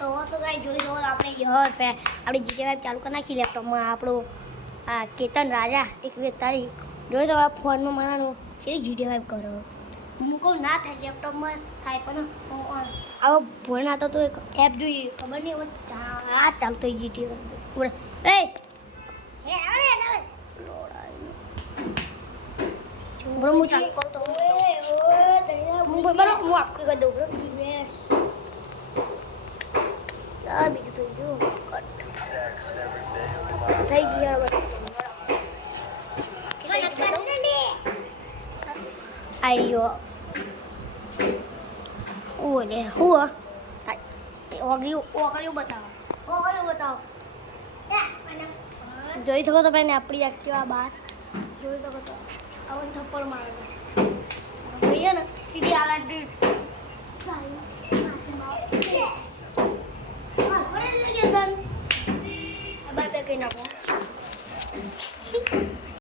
તો ગાઈ જોઈ લો આપણે યર પે આપણી જીટી વાઇફ ચાલુ કરી નાખી લેપટોપમાં આપણો આ કેતન રાજા 21 તારીખ જોઈ લો આ ફોનમાં મારાનું છે જીટી વાઇફ કરો હું કહું ના થાય લેપટોપમાં થાય પણ આવો ફોન આતો તો એક એપ જોઈએ ખબર નહીં હવે આ ચાલુ થઈ જીટી વાઇફ એ હે આવડે બરો હું ચાલુ કરું તો હું આખું કરી દઉં બરો યસ બીજું થઈ ગયું થઈ ગયા આયો ઓલે હું ઓગળ્યું બતાવો જોઈ શકો તો પેને આપણી એક્ટિવા બહાર જોઈ શકો તો આવો થપ્પડ મારે જોઈએ ને સીધી આલા ડ્રીટ બાય બાય કઈ નાખો